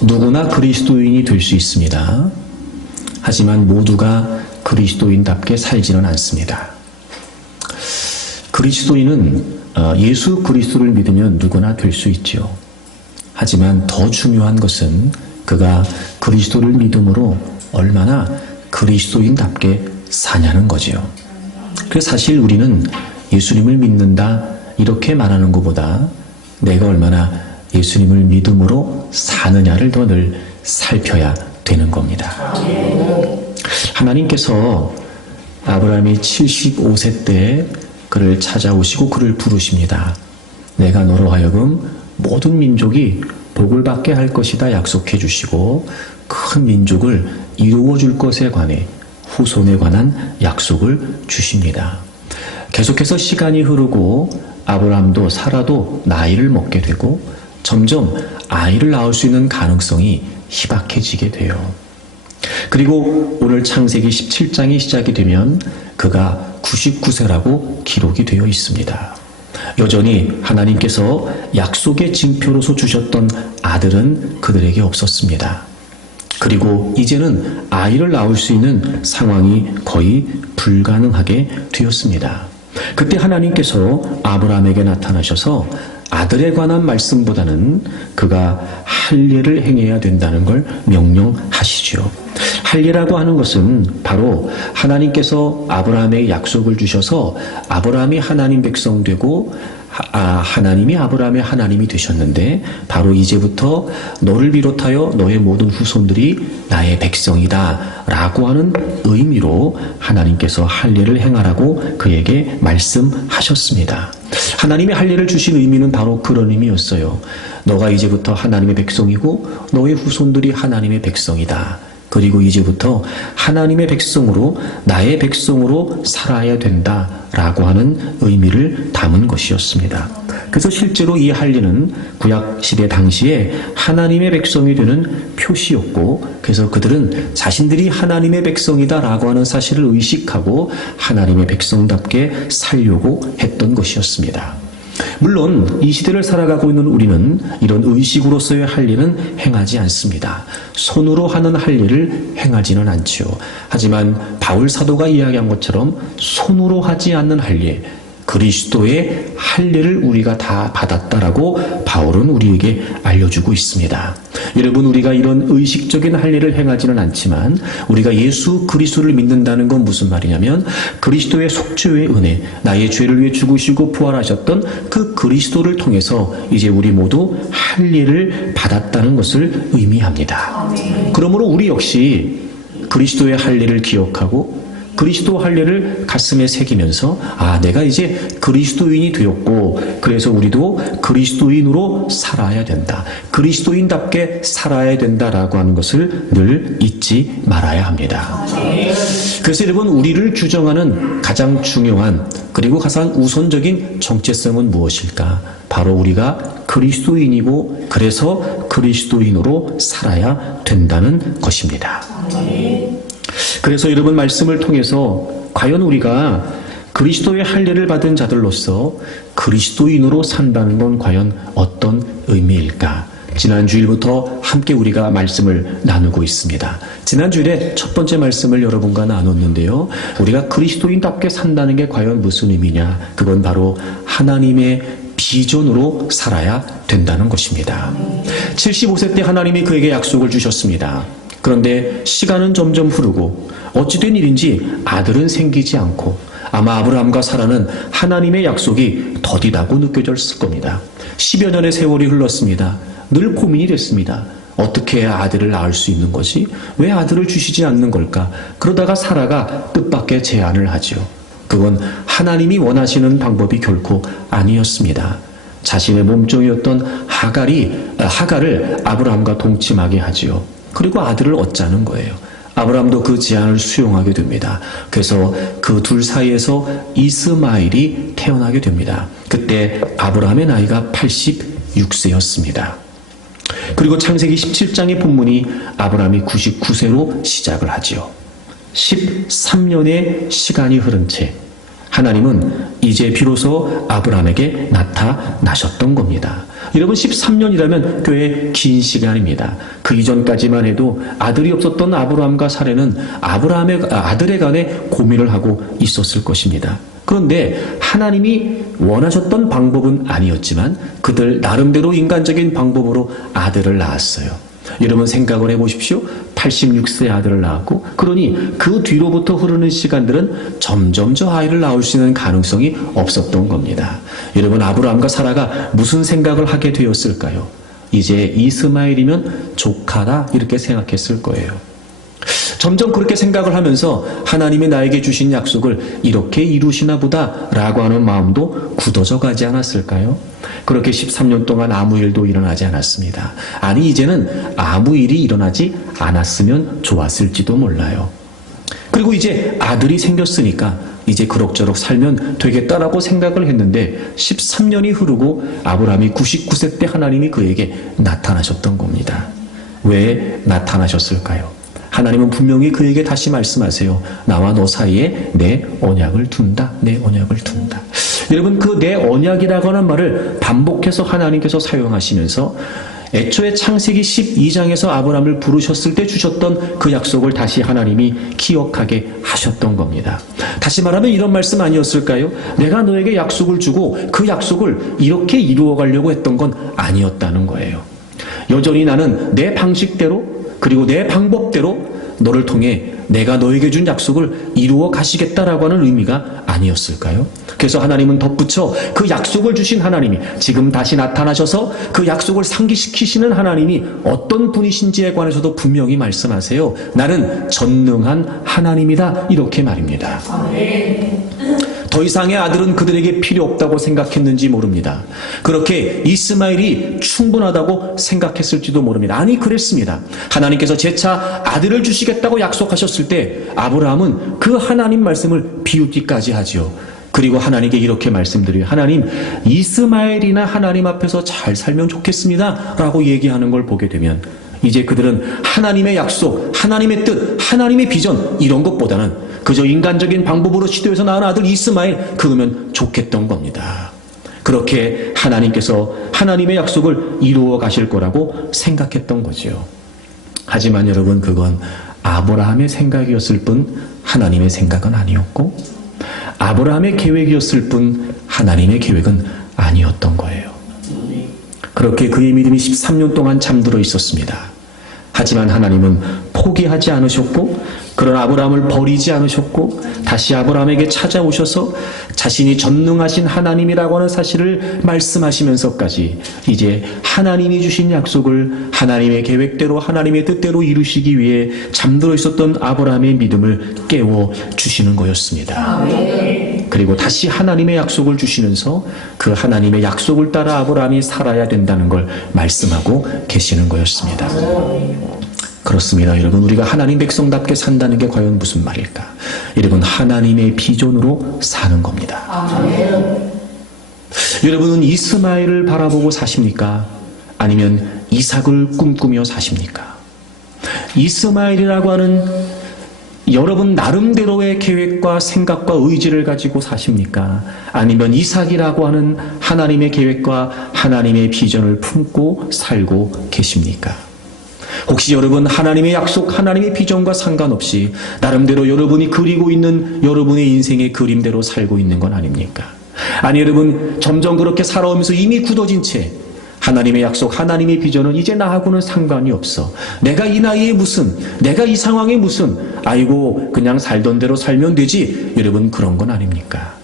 누구나 그리스도인이 될 수 있습니다. 하지만 모두가 그리스도인답게 살지는 않습니다. 그리스도인은 예수 그리스도를 믿으면 누구나 될 수 있죠. 하지만 더 중요한 것은 그가 그리스도를 믿음으로 얼마나 그리스도인답게 사냐는 거지요. 그래서 사실 우리는 예수님을 믿는다 이렇게 말하는 것보다 내가 얼마나 예수님을 믿음으로 사느냐를 더 늘 살펴야 되는 겁니다. 하나님께서 아브라함이 75세 때 그를 찾아오시고 그를 부르십니다. 내가 너로 하여금 모든 민족이 복을 받게 할 것이다 약속해 주시고 큰 민족을 이루어 줄 것에 관해 후손에 관한 약속을 주십니다. 계속해서 시간이 흐르고 아브라함도 사라도 나이를 먹게 되고 점점 아이를 낳을 수 있는 가능성이 희박해지게 돼요. 그리고 오늘 창세기 17장이 시작이 되면 그가 99세라고 기록이 되어 있습니다. 여전히 하나님께서 약속의 징표로서 주셨던 아들은 그들에게 없었습니다. 그리고 이제는 아이를 낳을 수 있는 상황이 거의 불가능하게 되었습니다. 그때 하나님께서 아브라함에게 나타나셔서 아들에 관한 말씀보다는 그가 할례를 행해야 된다는 걸 명령하시죠. 할례라고 하는 것은 바로 하나님께서 아브라함에게 약속을 주셔서 아브라함이 하나님 백성 되고 하나님이 아브라함의 하나님이 되셨는데 바로 이제부터 너를 비롯하여 너의 모든 후손들이 나의 백성이다 라고 하는 의미로 하나님께서 할례를 행하라고 그에게 말씀하셨습니다. 하나님의 할례를 주신 의미는 바로 그런 의미였어요. 너가 이제부터 하나님의 백성이고 너의 후손들이 하나님의 백성이다. 그리고 이제부터 하나님의 백성으로 나의 백성으로 살아야 된다라고 하는 의미를 담은 것이었습니다. 그래서 실제로 이 할례는 구약시대 당시에 하나님의 백성이 되는 표시였고 그래서 그들은 자신들이 하나님의 백성이다라고 하는 사실을 의식하고 하나님의 백성답게 살려고 했던 것이었습니다. 물론 이 시대를 살아가고 있는 우리는 이런 의식으로서의 할례는 행하지 않습니다. 손으로 하는 할례를 행하지는 않지요. 하지만 바울 사도가 이야기한 것처럼 손으로 하지 않는 할례, 그리스도의 할례를 우리가 다 받았다라고 바울은 우리에게 알려주고 있습니다. 여러분, 우리가 이런 의식적인 할례를 행하지는 않지만 우리가 예수 그리스도를 믿는다는 건 무슨 말이냐면 그리스도의 속죄의 은혜, 나의 죄를 위해 죽으시고 부활하셨던 그 그리스도를 통해서 이제 우리 모두 할례를 받았다는 것을 의미합니다. 그러므로 우리 역시 그리스도의 할례를 기억하고 그리스도 할례를 가슴에 새기면서 내가 이제 그리스도인이 되었고 그래서 우리도 그리스도인으로 살아야 된다. 그리스도인답게 살아야 된다라고 하는 것을 늘 잊지 말아야 합니다. 그래서 여러분, 우리를 규정하는 가장 중요한 그리고 가장 우선적인 정체성은 무엇일까? 바로 우리가 그리스도인이고 그래서 그리스도인으로 살아야 된다는 것입니다. 그래서 여러분, 말씀을 통해서 과연 우리가 그리스도의 할례를 받은 자들로서 그리스도인으로 산다는 건 과연 어떤 의미일까? 지난 주일부터 함께 우리가 말씀을 나누고 있습니다. 지난 주일에 첫 번째 말씀을 여러분과 나눴는데요. 우리가 그리스도인답게 산다는 게 과연 무슨 의미냐? 그건 바로 하나님의 비전으로 살아야 된다는 것입니다. 75세 때 하나님이 그에게 약속을 주셨습니다. 그런데 시간은 점점 흐르고 어찌된 일인지 아들은 생기지 않고 아마 아브라함과 사라는 하나님의 약속이 더디다고 느껴졌을 겁니다. 10여 년의 세월이 흘렀습니다. 늘 고민이 됐습니다. 어떻게 해야 아들을 낳을 수 있는 것이? 왜 아들을 주시지 않는 걸까? 그러다가 사라가 뜻밖의 제안을 하죠. 그건 하나님이 원하시는 방법이 결코 아니었습니다. 자신의 몸종이었던 하갈을 아브라함과 동침하게 하지요. 그리고 아들을 얻자는 거예요. 아브라함도 그 제안을 수용하게 됩니다. 그래서 그 둘 사이에서 이스마엘이 태어나게 됩니다. 그때 아브라함의 나이가 86세였습니다. 그리고 창세기 17장의 본문이 아브라함이 99세로 시작을 하지요. 13년의 시간이 흐른 채 하나님은 이제 비로소 아브라함에게 나타나셨던 겁니다. 여러분 13년이라면 꽤 긴 시간입니다. 그 이전까지만 해도 아들이 없었던 아브라함과 사례는 아브라함의 아들에 관해 고민을 하고 있었을 것입니다. 그런데 하나님이 원하셨던 방법은 아니었지만 그들 나름대로 인간적인 방법으로 아들을 낳았어요. 여러분 생각을 해보십시오. 86세 아들을 낳았고 그러니 그 뒤로부터 흐르는 시간들은 점점 저 아이를 낳을 수 있는 가능성이 없었던 겁니다. 여러분 아브라함과 사라가 무슨 생각을 하게 되었을까요? 이제 이스마엘이면 조카다 이렇게 생각했을 거예요. 점점 그렇게 생각을 하면서 하나님이 나에게 주신 약속을 이렇게 이루시나 보다 라고 하는 마음도 굳어져 가지 않았을까요? 그렇게 13년 동안 아무 일도 일어나지 않았습니다. 아니 이제는 아무 일이 일어나지 않았으면 좋았을지도 몰라요. 그리고 이제 아들이 생겼으니까 이제 그럭저럭 살면 되겠다라고 생각을 했는데 13년이 흐르고 아브라함이 99세 때 하나님이 그에게 나타나셨던 겁니다. 왜 나타나셨을까요? 하나님은 분명히 그에게 다시 말씀하세요. 나와 너 사이에 내 언약을 둔다. 내 언약을 둔다. 여러분 그 내 언약이라고 하는 말을 반복해서 하나님께서 사용하시면서 애초에 창세기 12장에서 아브라함을 부르셨을 때 주셨던 그 약속을 다시 하나님이 기억하게 하셨던 겁니다. 다시 말하면 이런 말씀 아니었을까요? 내가 너에게 약속을 주고 그 약속을 이렇게 이루어가려고 했던 건 아니었다는 거예요. 여전히 나는 내 방식대로 그리고 내 방법대로 너를 통해 내가 너에게 준 약속을 이루어 가시겠다라고 하는 의미가 아니었을까요? 그래서 하나님은 덧붙여 그 약속을 주신 하나님이 지금 다시 나타나셔서 그 약속을 상기시키시는 하나님이 어떤 분이신지에 관해서도 분명히 말씀하세요. 나는 전능한 하나님이다 이렇게 말입니다. 더 이상의 아들은 그들에게 필요 없다고 생각했는지 모릅니다. 그렇게 이스마엘이 충분하다고 생각했을지도 모릅니다. 아니 그랬습니다. 하나님께서 재차 아들을 주시겠다고 약속하셨을 때 아브라함은 그 하나님 말씀을 비웃기까지 하죠. 그리고 하나님께 이렇게 말씀드려요. 하나님 이스마엘이나 하나님 앞에서 잘 살면 좋겠습니다 라고 얘기하는 걸 보게 되면 이제 그들은 하나님의 약속, 하나님의 뜻, 하나님의 비전 이런 것보다는 그저 인간적인 방법으로 시도해서 낳은 아들 이스마엘 그거면 좋겠던 겁니다. 그렇게 하나님께서 하나님의 약속을 이루어 가실 거라고 생각했던 거죠. 하지만 여러분 그건 아브라함의 생각이었을 뿐 하나님의 생각은 아니었고 아브라함의 계획이었을 뿐 하나님의 계획은 아니었던 거예요. 그렇게 그의 믿음이 13년 동안 잠들어 있었습니다. 하지만 하나님은 포기하지 않으셨고 그런 아브라함을 버리지 않으셨고 다시 아브라함에게 찾아오셔서 자신이 전능하신 하나님이라고 하는 사실을 말씀하시면서까지 이제 하나님이 주신 약속을 하나님의 계획대로 하나님의 뜻대로 이루시기 위해 잠들어 있었던 아브라함의 믿음을 깨워 주시는 거였습니다. 그리고 다시 하나님의 약속을 주시면서 그 하나님의 약속을 따라 아브라함이 살아야 된다는 걸 말씀하고 계시는 거였습니다. 그렇습니다. 여러분 우리가 하나님 백성답게 산다는 게 과연 무슨 말일까? 여러분 하나님의 비전으로 사는 겁니다. 여러분은 이스마엘을 바라보고 사십니까? 아니면 이삭을 꿈꾸며 사십니까? 이스마엘이라고 하는 여러분 나름대로의 계획과 생각과 의지를 가지고 사십니까? 아니면 이삭이라고 하는 하나님의 계획과 하나님의 비전을 품고 살고 계십니까? 혹시 여러분 하나님의 약속, 하나님의 비전과 상관없이 나름대로 여러분이 그리고 있는 여러분의 인생의 그림대로 살고 있는 건 아닙니까? 아니 여러분 점점 그렇게 살아오면서 이미 굳어진 채 하나님의 약속, 하나님의 비전은 이제 나하고는 상관이 없어. 내가 이 나이에 무슨, 내가 이 상황에 무슨, 아이고 그냥 살던 대로 살면 되지. 여러분 그런 건 아닙니까?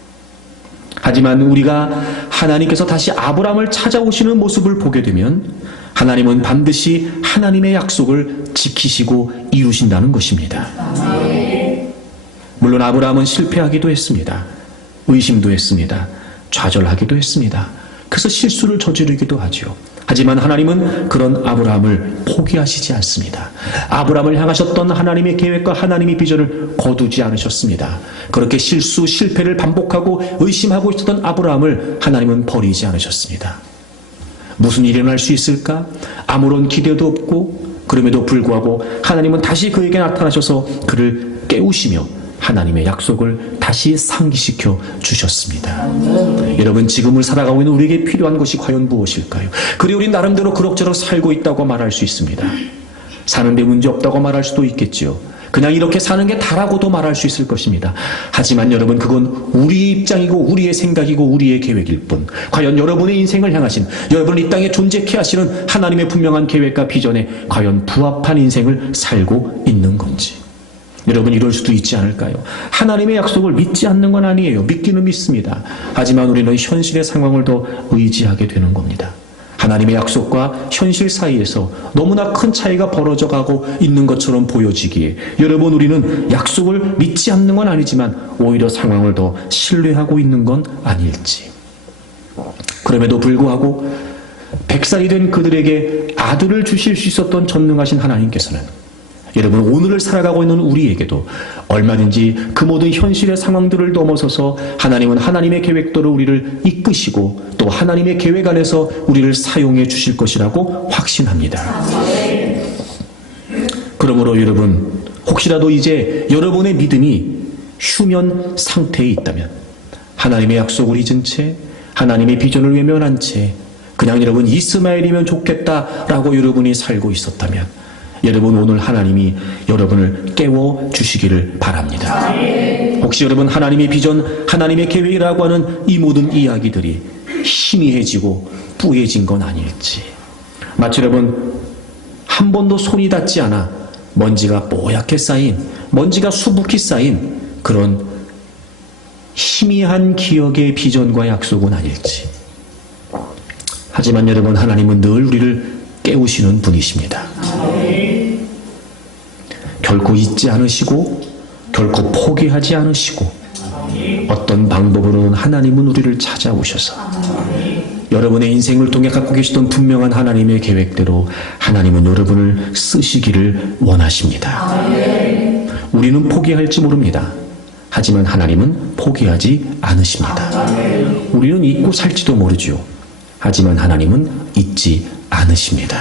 하지만 우리가 하나님께서 다시 아브라함을 찾아오시는 모습을 보게 되면 하나님은 반드시 하나님의 약속을 지키시고 이루신다는 것입니다. 물론 아브라함은 실패하기도 했습니다. 의심도 했습니다. 좌절하기도 했습니다. 그래서 실수를 저지르기도 하죠. 하지만 하나님은 그런 아브라함을 포기하시지 않습니다. 아브라함을 향하셨던 하나님의 계획과 하나님의 비전을 거두지 않으셨습니다. 그렇게 실수, 실패를 반복하고 의심하고 있었던 아브라함을 하나님은 버리지 않으셨습니다. 무슨 일이 일어날 수 있을까? 아무런 기대도 없고 그럼에도 불구하고 하나님은 다시 그에게 나타나셔서 그를 깨우시며 하나님의 약속을 다시 상기시켜 주셨습니다. 여러분, 지금을 살아가고 있는 우리에게 필요한 것이 과연 무엇일까요? 그래, 우리 나름대로 그럭저럭 살고 있다고 말할 수 있습니다. 사는데 문제 없다고 말할 수도 있겠죠. 그냥 이렇게 사는 게 다라고도 말할 수 있을 것입니다. 하지만 여러분, 그건 우리의 입장이고 우리의 생각이고 우리의 계획일 뿐, 과연 여러분의 인생을 향하신, 여러분을 이 땅에 존재케 하시는 하나님의 분명한 계획과 비전에 과연 부합한 인생을 살고 있는 건지. 여러분, 이럴 수도 있지 않을까요? 하나님의 약속을 믿지 않는 건 아니에요. 믿기는 믿습니다. 하지만 우리는 현실의 상황을 더 의지하게 되는 겁니다. 하나님의 약속과 현실 사이에서 너무나 큰 차이가 벌어져 가고 있는 것처럼 보여지기에, 여러분, 우리는 약속을 믿지 않는 건 아니지만 오히려 상황을 더 신뢰하고 있는 건 아닐지. 그럼에도 불구하고 100살이 된 그들에게 아들을 주실 수 있었던 전능하신 하나님께서는 여러분, 오늘을 살아가고 있는 우리에게도 얼마든지 그 모든 현실의 상황들을 넘어서서 하나님은 하나님의 계획대로 우리를 이끄시고 또 하나님의 계획 안에서 우리를 사용해 주실 것이라고 확신합니다. 그러므로 여러분, 혹시라도 이제 여러분의 믿음이 휴면 상태에 있다면, 하나님의 약속을 잊은 채, 하나님의 비전을 외면한 채 그냥 여러분 이스마엘이면 좋겠다라고 여러분이 살고 있었다면, 여러분, 오늘 하나님이 여러분을 깨워 주시기를 바랍니다. 혹시 여러분, 하나님의 비전, 하나님의 계획이라고 하는 이 모든 이야기들이 희미해지고 뿌얘진 건 아닐지. 마치 여러분, 한 번도 손이 닿지 않아 먼지가 뽀얗게 쌓인, 먼지가 수북히 쌓인 그런 희미한 기억의 비전과 약속은 아닐지. 하지만 여러분, 하나님은 늘 우리를 깨우시는 분이십니다. 결코 잊지 않으시고 결코 포기하지 않으시고 어떤 방법으로는 하나님은 우리를 찾아오셔서 여러분의 인생을 통해 갖고 계시던 분명한 하나님의 계획대로 하나님은 여러분을 쓰시기를 원하십니다. 우리는 포기할지 모릅니다. 하지만 하나님은 포기하지 않으십니다. 우리는 잊고 살지도 모르죠. 하지만 하나님은 잊지 않으십니다.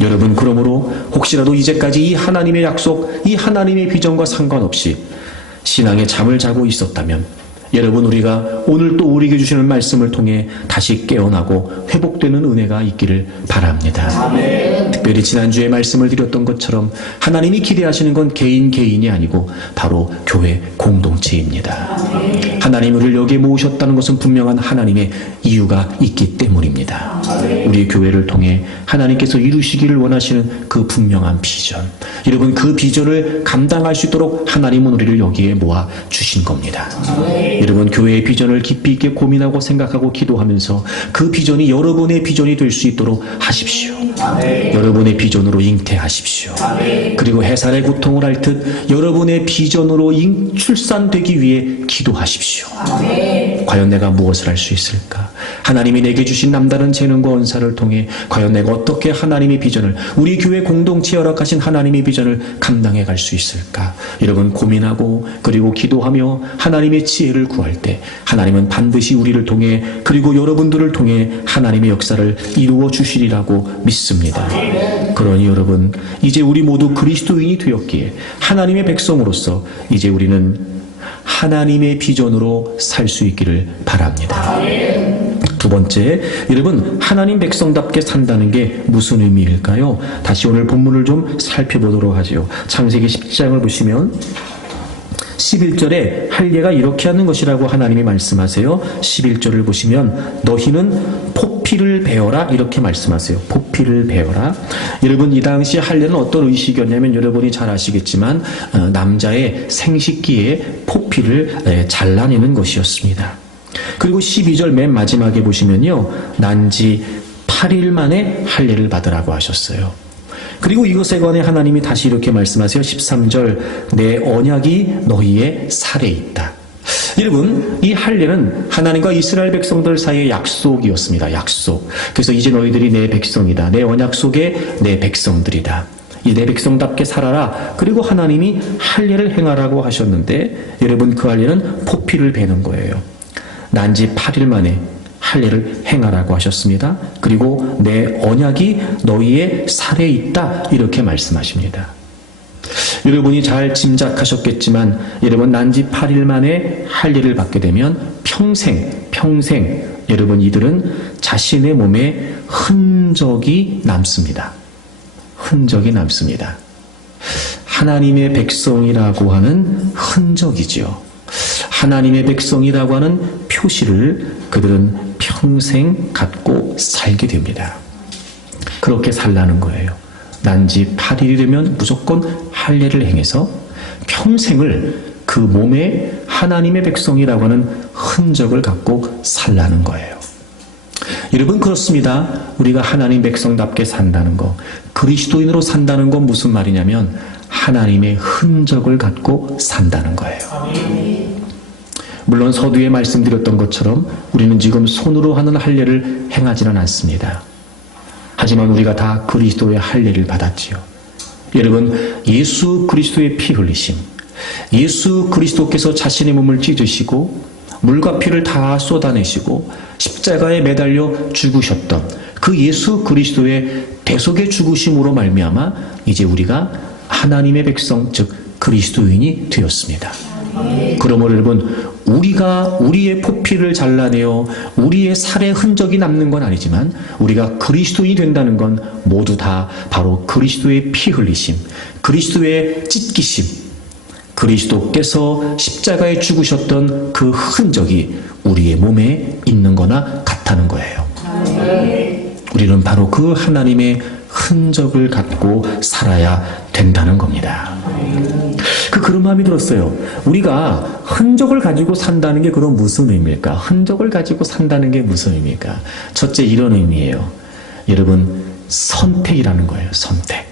여러분, 그러므로 혹시라도 이제까지 이 하나님의 약속, 이 하나님의 비전과 상관없이 신앙의 잠을 자고 있었다면, 여러분, 우리가 오늘 또 우리에게 주시는 말씀을 통해 다시 깨어나고 회복되는 은혜가 있기를 바랍니다. 특별히 지난주에 말씀을 드렸던 것처럼 하나님이 기대하시는 건 개인이 아니고 바로 교회 공동체입니다. 하나님 우리를 여기에 모으셨다는 것은 분명한 하나님의 이유가 있기 때문입니다. 우리 교회를 통해 하나님께서 이루시기를 원하시는 그 분명한 비전, 여러분, 그 비전을 감당할 수 있도록 하나님은 우리를 여기에 모아 주신 겁니다. 여러분, 교회의 비전을 깊이 있게 고민하고 생각하고 기도하면서 그 비전이 여러분의 비전이 될 수 있도록 하십시오. 여러분의 비전으로 잉태하십시오. 그리고 해산의 고통을 앓듯 여러분의 비전으로 출산되기 위해 기도하십시오. 과연 내가 무엇을 할 수 있을까? 하나님이 내게 주신 남다른 재능과 언사를 통해 과연 내가 어떻게 하나님의 비전을, 우리 교회 공동체에 허락하신 하나님의 비전을 감당해 갈 수 있을까? 여러분, 고민하고 그리고 기도하며 하나님의 지혜를 구할 때 하나님은 반드시 우리를 통해 그리고 여러분들을 통해 하나님의 역사를 이루어 주시리라고 믿습니다. 그러니 여러분, 이제 우리 모두 그리스도인이 되었기에 하나님의 백성으로서 이제 우리는 하나님의 비전으로 살 수 있기를 바랍니다. 두 번째, 여러분, 하나님 백성답게 산다는 게 무슨 의미일까요? 다시 오늘 본문을 좀 살펴보도록 하죠. 창세기 10장을 보시면 11절에 할례가 이렇게 하는 것이라고 하나님이 말씀하세요. 11절을 보시면 너희는 포피를 베어라 이렇게 말씀하세요. 포피를 베어라. 여러분, 이 당시 할례는 어떤 의식이었냐면, 여러분이 잘 아시겠지만 남자의 생식기에 포피를 잘라내는 것이었습니다. 그리고 12절 맨 마지막에 보시면요, 난지 8일 만에 할례를 받으라고 하셨어요. 그리고 이것에 관해 하나님이 다시 이렇게 말씀하세요. 13절, 내 언약이 너희의 살에 있다. 여러분, 이 할례는 하나님과 이스라엘 백성들 사이의 약속이었습니다. 약속. 그래서 이제 너희들이 내 백성이다. 내 언약 속에 내 백성들이다. 이 내 백성답게 살아라. 그리고 하나님이 할례를 행하라고 하셨는데, 여러분, 그 할례는 포피를 베는 거예요. 난지 8일 만에 할례를 행하라고 하셨습니다. 그리고 내 언약이 너희의 살에 있다 이렇게 말씀하십니다. 여러분이 잘 짐작하셨겠지만 여러분 난지 8일 만에 할례를 받게 되면 평생 여러분 이들은 자신의 몸에 흔적이 남습니다. 흔적이 남습니다. 하나님의 백성이라고 하는 흔적이죠. 하나님의 백성이라고 하는 표시를 그들은 평생 갖고 살게 됩니다. 그렇게 살라는 거예요. 난지 8일이 되면 무조건 할례를 행해서 평생을 그 몸에 하나님의 백성이라고 하는 흔적을 갖고 살라는 거예요. 여러분 그렇습니다. 우리가 하나님 백성답게 산다는 거, 그리스도인으로 산다는 건 무슨 말이냐면 하나님의 흔적을 갖고 산다는 거예요. 물론 서두에 말씀드렸던 것처럼 우리는 지금 손으로 하는 할례를 행하지는 않습니다. 하지만 우리가 다 그리스도의 할례를 받았지요. 여러분 예수 그리스도의 피 흘리심, 예수 그리스도께서 자신의 몸을 찢으시고 물과 피를 다 쏟아내시고 십자가에 매달려 죽으셨던 그 예수 그리스도의 대속의 죽으심으로 말미암아 이제 우리가 하나님의 백성 즉 그리스도인이 되었습니다. 그러므로 여러분 우리가 우리의 포피를 잘라내어 우리의 살의 흔적이 남는 건 아니지만 우리가 그리스도인이 된다는 건 모두 다 바로 그리스도의 피 흘리심, 그리스도의 찢기심, 그리스도께서 십자가에 죽으셨던 그 흔적이 우리의 몸에 있는 거나 같다는 거예요. 우리는 바로 그 하나님의 흔적을 갖고 살아야 된다는 겁니다. 그런 마음이 들었어요. 우리가 흔적을 가지고 산다는 게 그럼 무슨 의미일까? 흔적을 가지고 산다는 게 무슨 의미일까? 첫째 이런 의미예요. 여러분 선택이라는 거예요. 선택.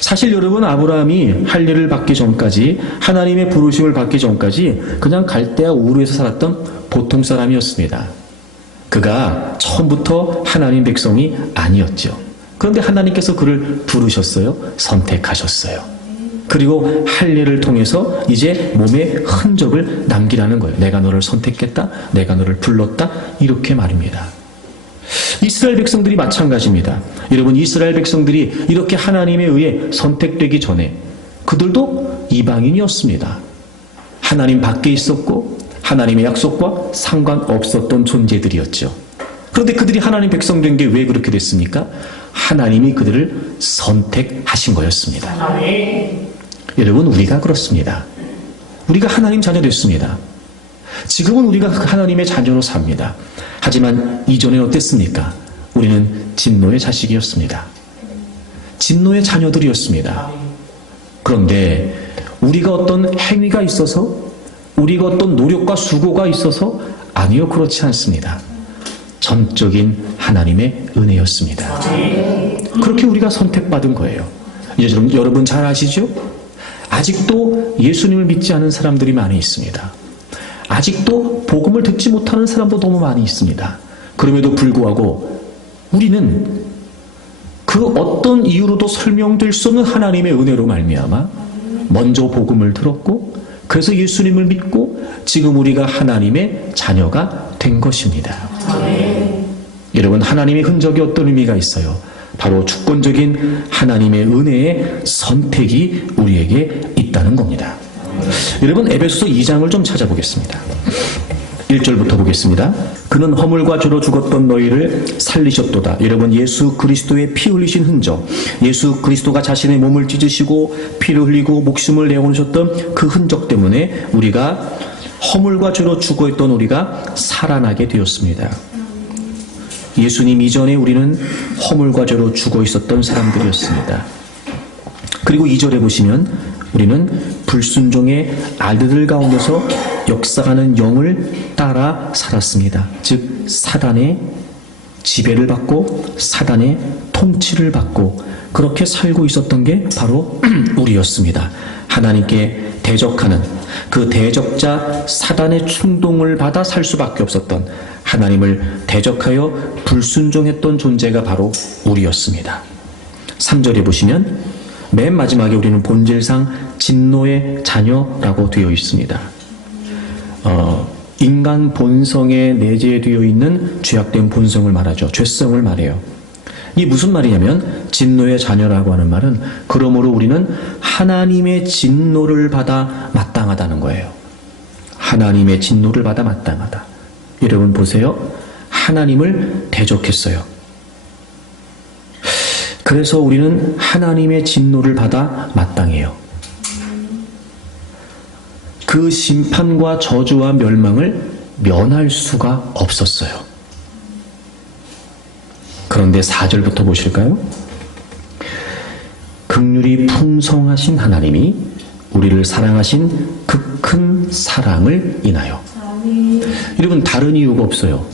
사실 여러분 아브라함이 할례를 받기 전까지 하나님의 부르심을 받기 전까지 그냥 갈대아 우르에서 살았던 보통 사람이었습니다. 그가 처음부터 하나님 백성이 아니었죠. 그런데 하나님께서 그를 부르셨어요. 선택하셨어요. 그리고 할례를 통해서 이제 몸에 흔적을 남기라는 거예요. 내가 너를 선택했다. 내가 너를 불렀다. 이렇게 말입니다. 이스라엘 백성들이 마찬가지입니다. 여러분 이스라엘 백성들이 이렇게 하나님에 의해 선택되기 전에 그들도 이방인이었습니다. 하나님 밖에 있었고 하나님의 약속과 상관없었던 존재들이었죠. 그런데 그들이 하나님 백성 된 게 왜 그렇게 됐습니까? 하나님이 그들을 선택하신 거였습니다. 여러분 우리가 그렇습니다. 우리가 하나님 자녀 됐습니다. 지금은 우리가 하나님의 자녀로 삽니다. 하지만 이전에 어땠습니까? 우리는 진노의 자식이었습니다. 진노의 자녀들이었습니다. 그런데 우리가 어떤 행위가 있어서, 우리가 어떤 노력과 수고가 있어서 아니요, 그렇지 않습니다. 전적인 하나님의 은혜였습니다. 그렇게 우리가 선택받은 거예요. 이제 여러분 잘 아시죠? 아직도 예수님을 믿지 않은 사람들이 많이 있습니다. 아직도 복음을 듣지 못하는 사람도 너무 많이 있습니다. 그럼에도 불구하고 우리는 그 어떤 이유로도 설명될 수 없는 하나님의 은혜로 말미암아 먼저 복음을 들었고 그래서 예수님을 믿고 지금 우리가 하나님의 자녀가 된 것입니다. 여러분 하나님의 흔적이 어떤 의미가 있어요? 바로 주권적인 하나님의 은혜의 선택이 우리에게 있다는 겁니다. 여러분 에베소서 2장을 좀 찾아보겠습니다. 1절부터 보겠습니다. 그는 허물과 죄로 죽었던 너희를 살리셨도다. 여러분 예수 그리스도의 피 흘리신 흔적, 예수 그리스도가 자신의 몸을 찢으시고 피를 흘리고 목숨을 내어놓으셨던 그 흔적 때문에 우리가 허물과 죄로 죽어있던 우리가 살아나게 되었습니다. 예수님 이전에 우리는 허물과 죄로 죽어있었던 사람들이었습니다. 그리고 2절에 보시면 우리는 불순종의 아들들 가운데서 역사하는 영을 따라 살았습니다. 즉 사단의 지배를 받고 사단의 통치를 받고 그렇게 살고 있었던 게 바로 우리였습니다. 하나님께 대적하는 그 대적자 사단의 충동을 받아 살 수밖에 없었던, 하나님을 대적하여 불순종했던 존재가 바로 우리였습니다. 3절에 보시면 맨 마지막에 우리는 본질상 진노의 자녀라고 되어 있습니다. 인간 본성에 내재되어 있는 죄악된 본성을 말하죠. 죄성을 말해요. 이게 무슨 말이냐면 진노의 자녀라고 하는 말은 그러므로 우리는 하나님의 진노를 받아 마땅하다는 거예요. 하나님의 진노를 받아 마땅하다. 여러분 보세요. 하나님을 대적했어요. 그래서 우리는 하나님의 진노를 받아 마땅해요. 그 심판과 저주와 멸망을 면할 수가 없었어요. 그런데 4절부터 보실까요? 긍휼이 풍성하신 하나님이 우리를 사랑하신 그 큰 사랑을 인하여. 여러분 다른 이유가 없어요.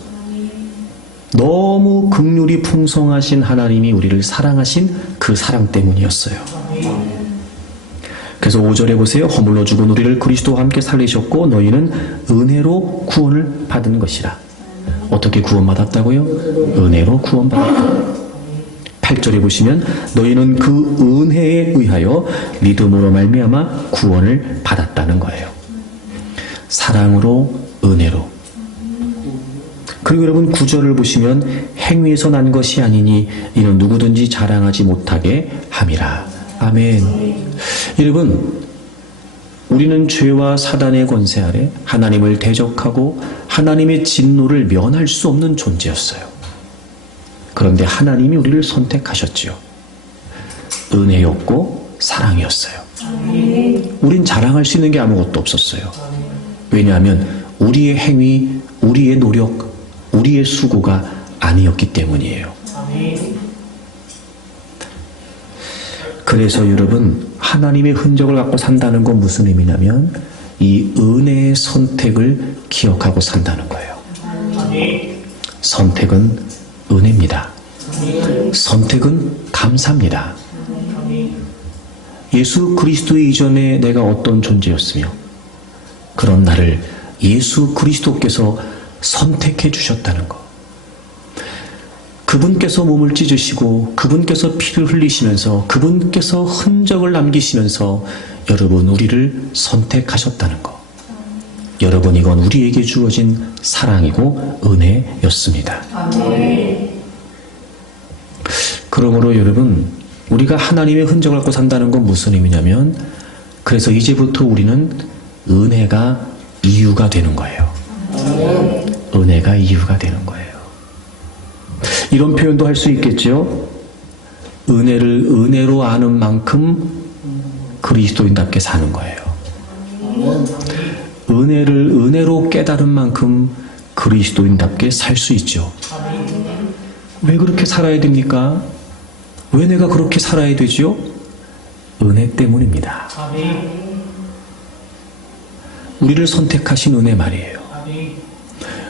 너무 긍휼이 풍성하신 하나님이 우리를 사랑하신 그 사랑 때문이었어요. 그래서 5절에 보세요. 허물로 죽은 우리를 그리스도와 함께 살리셨고 너희는 은혜로 구원을 받은 것이라. 어떻게 구원받았다고요? 은혜로 구원받았다. 8절에 보시면 너희는 그 은혜에 의하여 믿음으로 말미암아 구원을 받았다는 거예요. 사랑으로 은혜로. 그리고 여러분 9절을 보시면 행위에서 난 것이 아니니 이는 누구든지 자랑하지 못하게 함이라. 아멘. 여러분 우리는 죄와 사단의 권세 아래 하나님을 대적하고 하나님의 진노를 면할 수 없는 존재였어요. 그런데 하나님이 우리를 선택하셨지요. 은혜였고 사랑이었어요. 우린 자랑할 수 있는 게 아무것도 없었어요. 왜냐하면 우리의 행위, 우리의 노력, 우리의 수고가 아니었기 때문이에요. 그래서 여러분 하나님의 흔적을 갖고 산다는 건 무슨 의미냐면 이 은혜의 선택을 기억하고 산다는 거예요. 선택은 은혜입니다. 선택은 감사입니다. 예수 그리스도 이전에 내가 어떤 존재였으며 그런 나를 예수 그리스도께서 선택해 주셨다는 것. 그분께서 몸을 찢으시고 그분께서 피를 흘리시면서 그분께서 흔적을 남기시면서 여러분 우리를 선택하셨다는 것. 여러분 이건 우리에게 주어진 사랑이고 은혜였습니다. 그러므로 여러분 우리가 하나님의 흔적을 갖고 산다는 건 무슨 의미냐면 그래서 이제부터 우리는 은혜가 이유가 되는 거예요. 은혜가 이유가 되는 거예요. 이런 표현도 할 수 있겠죠. 은혜를 은혜로 아는 만큼 그리스도인답게 사는 거예요. 은혜를 은혜로 깨달은 만큼 그리스도인답게 살 수 있죠. 왜 그렇게 살아야 됩니까? 왜 내가 그렇게 살아야 되죠? 은혜 때문입니다. 우리를 선택하신 은혜 말이에요.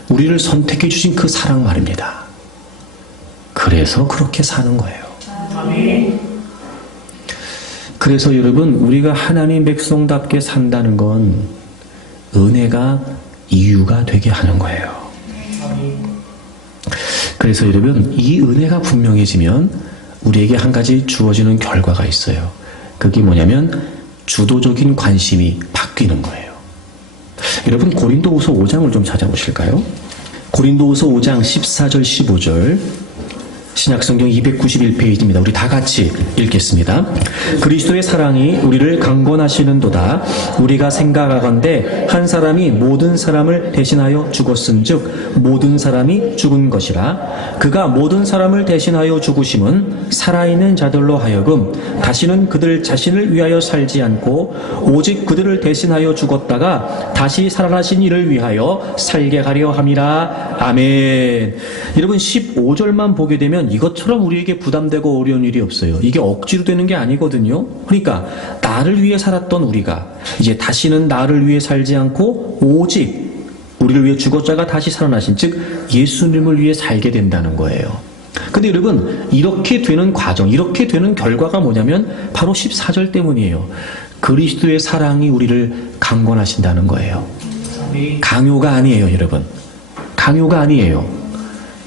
우리를 선택해 주신 그 사랑 말입니다. 그래서 그렇게 사는 거예요. 그래서 여러분 우리가 하나님 백성답게 산다는 건 은혜가 이유가 되게 하는 거예요. 그래서 여러분 이 은혜가 분명해지면 우리에게 한 가지 주어지는 결과가 있어요. 그게 뭐냐면 주도적인 관심이 바뀌는 거예요. 여러분 고린도후서 5장을 좀 찾아보실까요? 고린도후서 5장 14절 15절 신약성경 291페이지입니다. 우리 다 같이 읽겠습니다. 그리스도의 사랑이 우리를 강권하시는도다. 우리가 생각하건대 한 사람이 모든 사람을 대신하여 죽었은즉 모든 사람이 죽은 것이라. 그가 모든 사람을 대신하여 죽으심은 살아있는 자들로 하여금 다시는 그들 자신을 위하여 살지 않고 오직 그들을 대신하여 죽었다가 다시 살아나신 이를 위하여 살게 하려 함이라. 아멘. 여러분 15절만 보게 되면 이것처럼 우리에게 부담되고 어려운 일이 없어요. 이게 억지로 되는 게 아니거든요. 그러니까 나를 위해 살았던 우리가 이제 다시는 나를 위해 살지 않고 오직 우리를 위해 죽었다가 다시 살아나신 즉 예수님을 위해 살게 된다는 거예요. 근데 여러분 이렇게 되는 과정, 이렇게 되는 결과가 뭐냐면 바로 14절 때문이에요. 그리스도의 사랑이 우리를 강권하신다는 거예요. 강요가 아니에요, 여러분. 강요가 아니에요.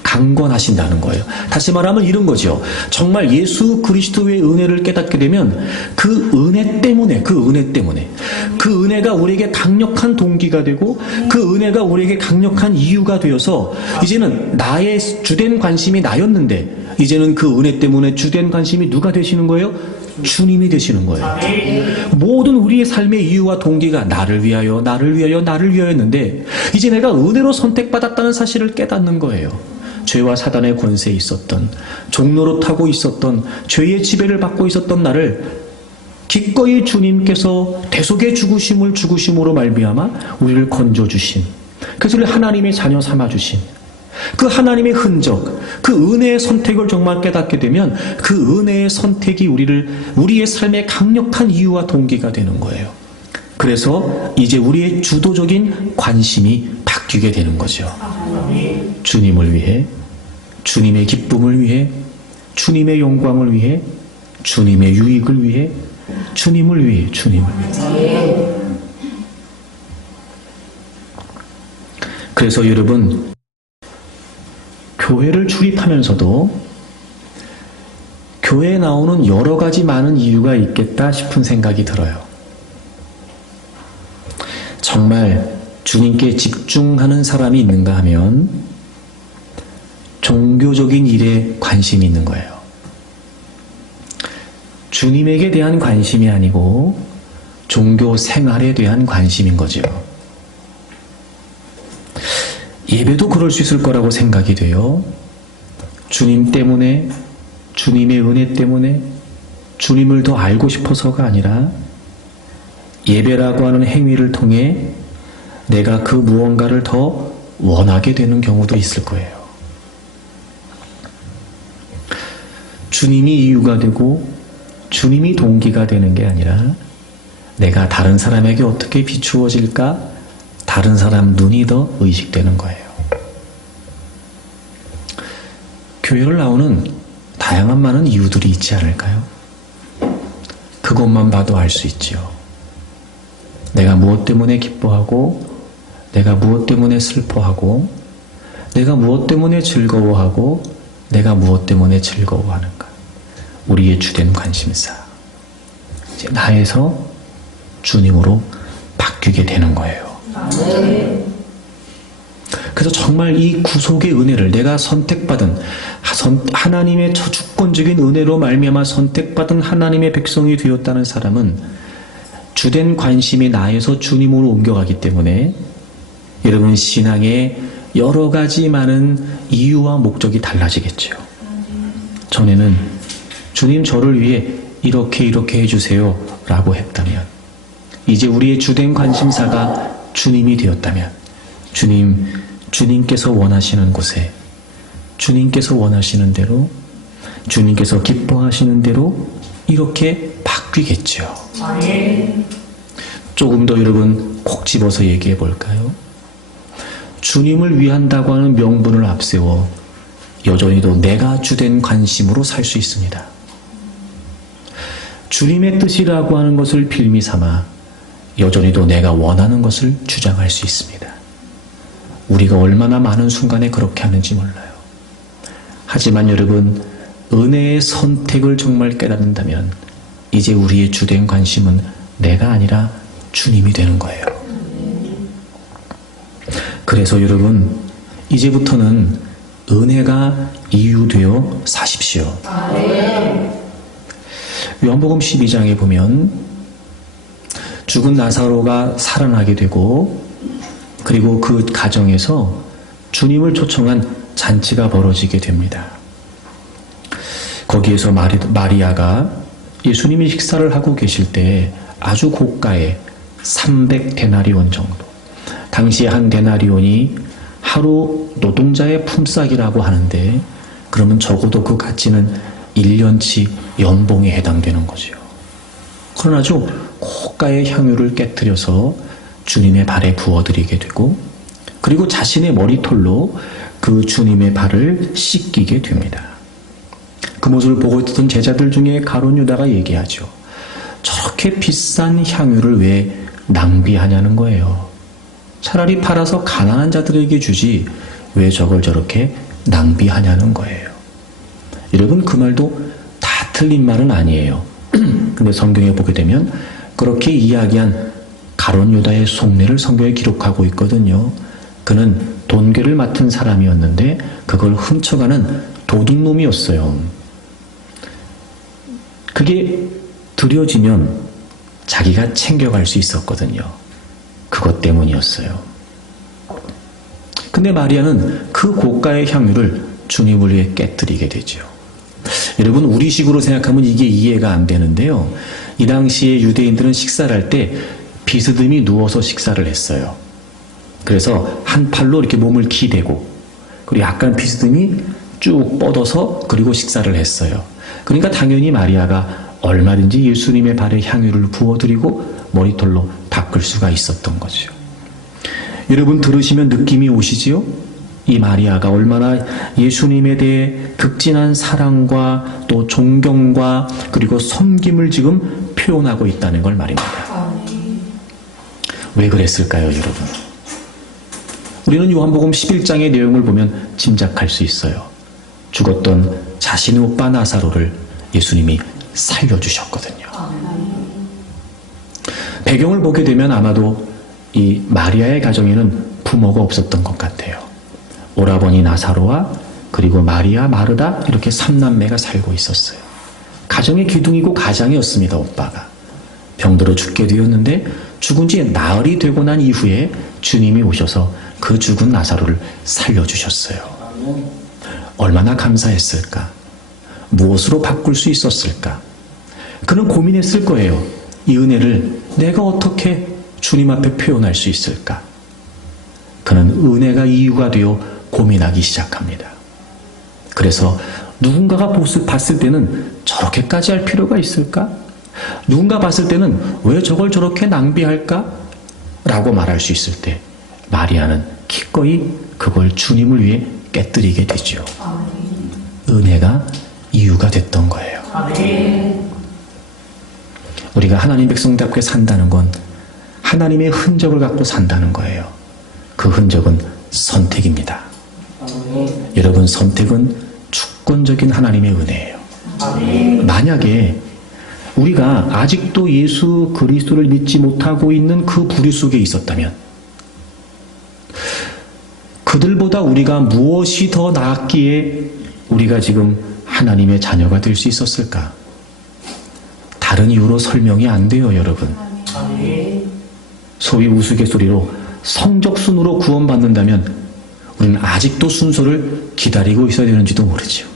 강권하신다는 거예요. 다시 말하면 이런 거죠. 정말 예수 그리스도의 은혜를 깨닫게 되면 그 은혜 때문에 그 은혜가 우리에게 강력한 동기가 되고 그 은혜가 우리에게 강력한 이유가 되어서 이제는 나의 주된 관심이 나였는데 이제는 그 은혜 때문에 주된 관심이 누가 되시는 거예요? 주님이 되시는 거예요. 모든 우리의 삶의 이유와 동기가 나를 위하여, 나를 위하여, 나를 위하였는데 이제 내가 은혜로 선택받았다는 사실을 깨닫는 거예요. 죄와 사단의 권세에 있었던, 종노릇하고 있었던, 죄의 지배를 받고 있었던 나를 기꺼이 주님께서 대속의 죽으심으로 말미암아 우리를 건져주신, 그래서 우리 하나님의 자녀 삼아주신 그 하나님의 흔적, 그 은혜의 선택을 정말 깨닫게 되면 그 은혜의 선택이 우리의 삶의 강력한 이유와 동기가 되는 거예요. 그래서 이제 우리의 주도적인 관심이 바뀌게 되는 거죠. 주님을 위해, 주님의 기쁨을 위해, 주님의 영광을 위해, 주님의 유익을 위해, 주님을 위해, 주님을 위해. 그래서 여러분, 교회를 출입하면서도 교회에 나오는 여러 가지 많은 이유가 있겠다 싶은 생각이 들어요. 정말 주님께 집중하는 사람이 있는가 하면 종교적인 일에 관심이 있는 거예요. 주님에게 대한 관심이 아니고 종교 생활에 대한 관심인 거죠. 예배도 그럴 수 있을 거라고 생각이 돼요. 주님 때문에, 주님의 은혜 때문에, 주님을 더 알고 싶어서가 아니라 예배라고 하는 행위를 통해 내가 그 무언가를 더 원하게 되는 경우도 있을 거예요. 주님이 이유가 되고 주님이 동기가 되는 게 아니라 내가 다른 사람에게 어떻게 비추어질까? 다른 사람 눈이 더 의식되는 거예요. 교회를 나오는 다양한 많은 이유들이 있지 않을까요? 그것만 봐도 알 수 있지요. 내가 무엇 때문에 기뻐하고, 내가 무엇 때문에 슬퍼하고, 내가 무엇 때문에 즐거워하고, 내가 무엇 때문에 즐거워하는가. 우리의 주된 관심사. 이제 나에서 주님으로 바뀌게 되는 거예요. 그래서 정말 이 구속의 은혜를 내가 선택받은 하나님의 주권적인 은혜로 말미암아 선택받은 하나님의 백성이 되었다는 사람은 주된 관심이 나에서 주님으로 옮겨가기 때문에 여러분 신앙의 여러 가지 많은 이유와 목적이 달라지겠죠. 전에는 주님 저를 위해 이렇게 해주세요 라고 했다면 이제 우리의 주된 관심사가 주님이 되었다면 주님께서 원하시는 곳에 주님께서 원하시는 대로 주님께서 기뻐하시는 대로 이렇게 바뀌겠죠. 조금 더 여러분 콕 집어서 얘기해 볼까요? 주님을 위한다고 하는 명분을 앞세워 여전히도 내가 주된 관심으로 살 수 있습니다. 주님의 뜻이라고 하는 것을 빌미 삼아 여전히도 내가 원하는 것을 주장할 수 있습니다. 우리가 얼마나 많은 순간에 그렇게 하는지 몰라요. 하지만 여러분, 은혜의 선택을 정말 깨닫는다면 이제 우리의 주된 관심은 내가 아니라 주님이 되는 거예요. 그래서 여러분, 이제부터는 은혜가 이유되어 사십시오. 요한복음 12장에 보면 죽은 나사로가 살아나게 되고 그리고 그 가정에서 주님을 초청한 잔치가 벌어지게 됩니다. 거기에서 마리아가 예수님이 식사를 하고 계실 때 아주 고가의 300데나리온 정도, 당시에 한 데나리온이 하루 노동자의 품삯이라고 하는데 그러면 적어도 그 가치는 1년치 연봉에 해당되는 거죠. 그런 아주 고가의 향유를 깨뜨려서 주님의 발에 부어드리게 되고 그리고 자신의 머리털로 그 주님의 발을 씻기게 됩니다. 그 모습을 보고 있던 제자들 중에 가룟 유다가 얘기하죠. 저렇게 비싼 향유를 왜 낭비하냐는 거예요. 차라리 팔아서 가난한 자들에게 주지 왜 저걸 저렇게 낭비하냐는 거예요. 여러분 그 말도 다 틀린 말은 아니에요. 근데 성경에 보게 되면 그렇게 이야기한 가룟 유다의 속내를 성경에 기록하고 있거든요. 그는 돈괴를 맡은 사람이었는데 그걸 훔쳐가는 도둑놈이었어요. 그게 들여지면 자기가 챙겨갈 수 있었거든요. 그것 때문이었어요. 근데 마리아는 그 고가의 향유를 주님을 위해 깨뜨리게 되죠. 여러분, 우리식으로 생각하면 이게 이해가 안 되는데요. 이 당시에 유대인들은 식사를 할 때 비스듬히 누워서 식사를 했어요. 그래서 한 팔로 이렇게 몸을 기대고, 그리고 약간 비스듬히 쭉 뻗어서 그리고 식사를 했어요. 그러니까 당연히 마리아가 얼마든지 예수님의 발에 향유를 부어드리고 머리털로 닦을 수가 있었던 거죠. 여러분, 들으시면 느낌이 오시지요? 이 마리아가 얼마나 예수님에 대해 극진한 사랑과 또 존경과 그리고 섬김을 지금 표현하고 있다는 걸 말입니다. 왜 그랬을까요, 여러분? 우리는 요한복음 11장의 내용을 보면 짐작할 수 있어요. 죽었던 자신의 오빠 나사로를 예수님이 살려주셨거든요. 배경을 보게 되면 아마도 이 마리아의 가정에는 부모가 없었던 것 같아요. 오라버니 나사로와 그리고 마리아, 마르다 이렇게 3남매가 살고 있었어요. 가정의 기둥이고 가장이었습니다. 오빠가 병들어 죽게 되었는데 죽은 지 나흘이 되고 난 이후에 주님이 오셔서 그 죽은 나사로를 살려주셨어요. 얼마나 감사했을까? 무엇으로 바꿀 수 있었을까? 그는 고민했을 거예요. 이 은혜를 내가 어떻게 주님 앞에 표현할 수 있을까? 그는 은혜가 이유가 되어 고민하기 시작합니다. 그래서 누군가가 봤을 때는 저렇게까지 할 필요가 있을까? 누군가 봤을 때는 왜 저걸 저렇게 낭비할까? 라고 말할 수 있을 때 마리아는 기꺼이 그걸 주님을 위해 깨뜨리게 되죠. 은혜가 이유가 됐던 거예요. 우리가 하나님 백성답게 산다는 건 하나님의 흔적을 갖고 산다는 거예요. 그 흔적은 선택입니다. 여러분, 선택은 주권적인 하나님의 은혜예요. 만약에 우리가 아직도 예수 그리스도를 믿지 못하고 있는 그 부류 속에 있었다면 그들보다 우리가 무엇이 더 나았기에 우리가 지금 하나님의 자녀가 될 수 있었을까? 다른 이유로 설명이 안 돼요, 여러분. 소위 우스갯소리로 성적순으로 구원받는다면 우리는 아직도 순서를 기다리고 있어야 되는지도 모르죠.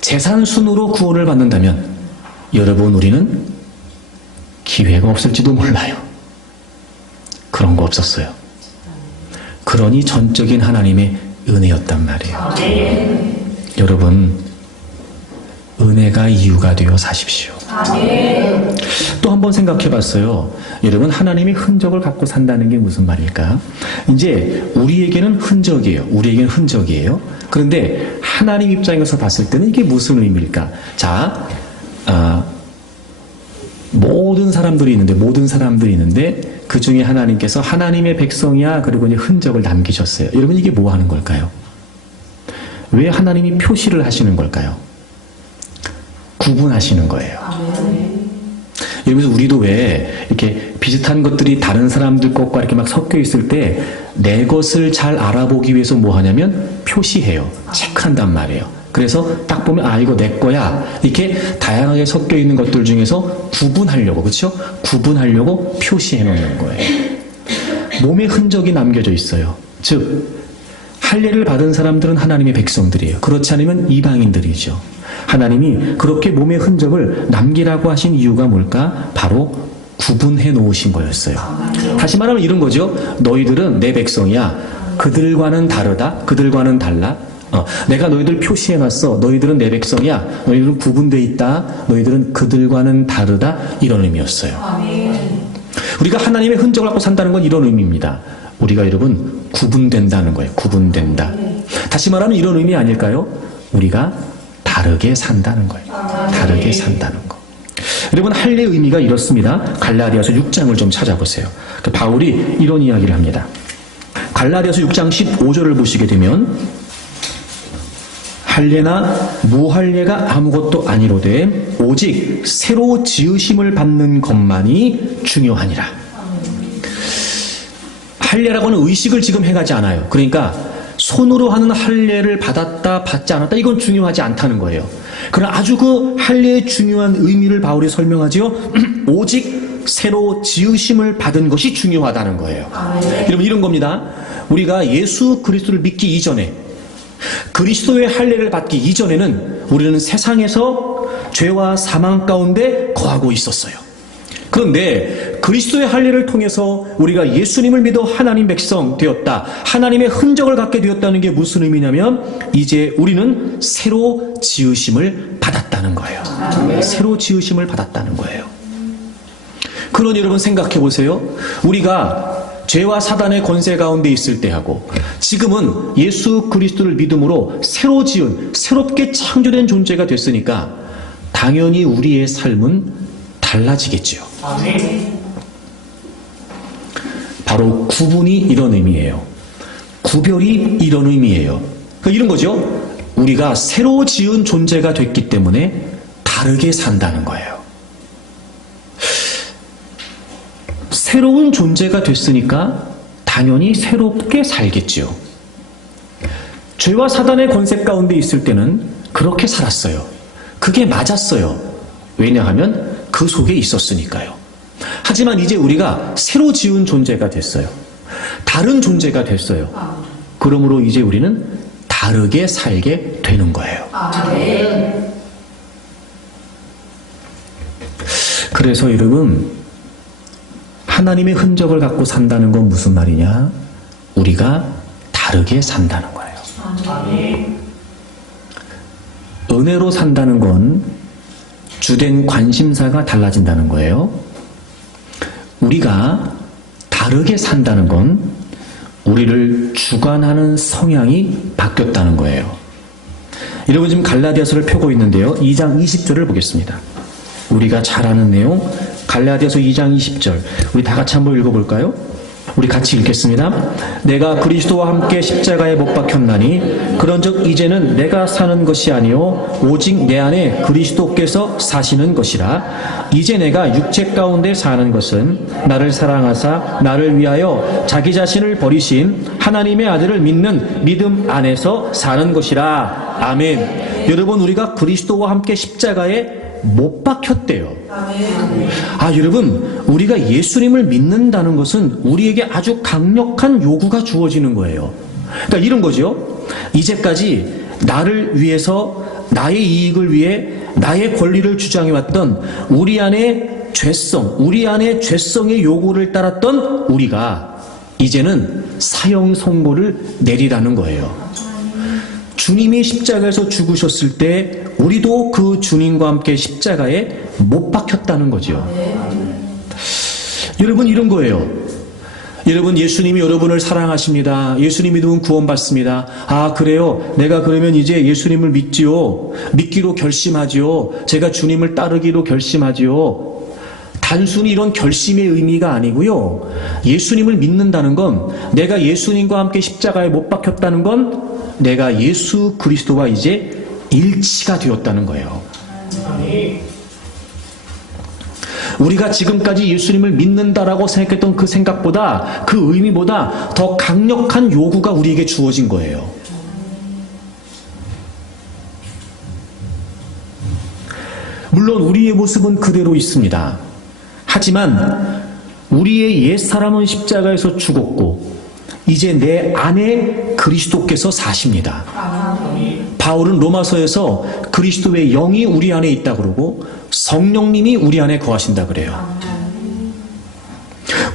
재산순으로 구원을 받는다면 여러분, 우리는 기회가 없을지도 몰라요. 그런 거 없었어요. 그러니 전적인 하나님의 은혜였단 말이에요. 여러분, 은혜가 이유가 되어 사십시오. 또 한 번 생각해 봤어요. 여러분, 하나님의 흔적을 갖고 산다는 게 무슨 말일까? 이제 우리에게는 흔적이에요. 우리에게는 흔적이에요. 그런데 하나님 입장에서 봤을 때는 이게 무슨 의미일까? 자, 모든 사람들이 있는데 그 중에 하나님께서 하나님의 백성이야 그리고 이제 흔적을 남기셨어요. 여러분, 이게 뭐 하는 걸까요? 왜 하나님이 표시를 하시는 걸까요? 구분하시는 거예요. 여러분, 우리도 왜 이렇게 비슷한 것들이 다른 사람들 것과 이렇게 막 섞여 있을 때 내 것을 잘 알아보기 위해서 뭐 하냐면 표시해요. 체크한단 말이에요. 그래서 딱 보면 아, 이거 내 거야. 이렇게 다양하게 섞여 있는 것들 중에서 구분하려고, 그렇죠? 구분하려고 표시해 놓는 거예요. 몸에 흔적이 남겨져 있어요. 즉 할례를 받은 사람들은 하나님의 백성들이에요. 그렇지 않으면 이방인들이죠. 하나님이 그렇게 몸의 흔적을 남기라고 하신 이유가 뭘까? 바로 구분해 놓으신 거였어요. 다시 말하면 이런 거죠. 너희들은 내 백성이야. 그들과는 다르다. 그들과는 달라. 내가 너희들 표시해 놨어. 너희들은 내 백성이야. 너희들은 구분돼 있다. 너희들은 그들과는 다르다. 이런 의미였어요. 우리가 하나님의 흔적을 갖고 산다는 건 이런 의미입니다. 우리가 여러분 구분된다는 거예요. 구분된다. 다시 말하면 이런 의미 아닐까요? 우리가 다르게 산다는 거예요. 다르게 산다는 거. 여러분, 할례의 의미가 이렇습니다. 갈라디아서 6장을 좀 찾아보세요. 바울이 이런 이야기를 합니다. 갈라디아서 6장 15절을 보시게 되면 할례나 무할례가 아무것도 아니로되 오직 새로 지으심을 받는 것만이 중요하니라. 할례라고는 의식을 지금 해가지 않아요. 그러니까 손으로 하는 할례를 받았다 받지 않았다 이건 중요하지 않다는 거예요. 그러나 아주 그 할례의 중요한 의미를 바울이 설명하지요. 오직 새로 지으심을 받은 것이 중요하다는 거예요. 여러분 이런 겁니다. 우리가 예수 그리스도를 믿기 이전에, 그리스도의 할례를 받기 이전에는 우리는 세상에서 죄와 사망 가운데 거하고 있었어요. 그런데 그리스도의 할례를 통해서 우리가 예수님을 믿어 하나님 백성 되었다, 하나님의 흔적을 갖게 되었다는 게 무슨 의미냐면 이제 우리는 새로 지으심을 받았다는 거예요. 새로 지으심을 받았다는 거예요. 그러니 여러분 생각해 보세요. 우리가 죄와 사단의 권세 가운데 있을 때하고 지금은 예수 그리스도를 믿음으로 새로 지은, 새롭게 창조된 존재가 됐으니까 당연히 우리의 삶은 달라지겠지요. 바로 구분이 이런 의미예요. 구별이 이런 의미예요. 그러니까 이런 거죠. 우리가 새로 지은 존재가 됐기 때문에 다르게 산다는 거예요. 새로운 존재가 됐으니까 당연히 새롭게 살겠지요. 죄와 사단의 권세 가운데 있을 때는 그렇게 살았어요. 그게 맞았어요. 왜냐하면 그 속에 있었으니까요. 하지만 이제 우리가 새로 지은 존재가 됐어요. 다른 존재가 됐어요. 그러므로 이제 우리는 다르게 살게 되는 거예요. 그래서 여러분, 하나님의 흔적을 갖고 산다는 건 무슨 말이냐? 우리가 다르게 산다는 거예요. 은혜로 산다는 건 주된 관심사가 달라진다는 거예요. 우리가 다르게 산다는 건 우리를 주관하는 성향이 바뀌었다는 거예요. 여러분 지금 갈라디아서를 펴고 있는데요. 2장 20절을 보겠습니다. 우리가 잘 아는 내용, 갈라디아서 2장 20절. 우리 다 같이 한번 읽어볼까요? 우리 같이 읽겠습니다. 내가 그리스도와 함께 십자가에 못 박혔나니 그런즉 이제는 내가 사는 것이 아니요 오직 내 안에 그리스도께서 사시는 것이라. 이제 내가 육체 가운데 사는 것은 나를 사랑하사 나를 위하여 자기 자신을 버리신 하나님의 아들을 믿는 믿음 안에서 사는 것이라. 아멘. 여러분 우리가 그리스도와 함께 십자가에 못 박혔대요. 여러분 우리가 예수님을 믿는다는 것은 우리에게 아주 강력한 요구가 주어지는 거예요. 그러니까 이런 거죠. 이제까지 나를 위해서, 나의 이익을 위해 나의 권리를 주장해왔던 우리 안의 죄성, 우리 안의 죄성의 요구를 따랐던 우리가 이제는 사형 선고를 내리라는 거예요. 주님이 십자가에서 죽으셨을 때 우리도 그 주님과 함께 십자가에 못 박혔다는 거죠. 여러분 이런 거예요. 여러분 예수님이 여러분을 사랑하십니다. 예수님 믿으면 구원받습니다. 그래요? 내가 그러면 이제 예수님을 믿지요. 믿기로 결심하지요. 제가 주님을 따르기로 결심하지요. 단순히 이런 결심의 의미가 아니고요. 예수님을 믿는다는 건, 내가 예수님과 함께 십자가에 못 박혔다는 건 내가 예수 그리스도와 이제 일치가 되었다는 거예요. 우리가 지금까지 예수님을 믿는다라고 생각했던 그 생각보다, 그 의미보다 더 강력한 요구가 우리에게 주어진 거예요. 물론 우리의 모습은 그대로 있습니다. 하지만 우리의 옛사람은 십자가에서 죽었고 이제 내 안에 그리스도께서 사십니다. 바울은 로마서에서 그리스도의 영이 우리 안에 있다 그러고 성령님이 우리 안에 거하신다 그래요.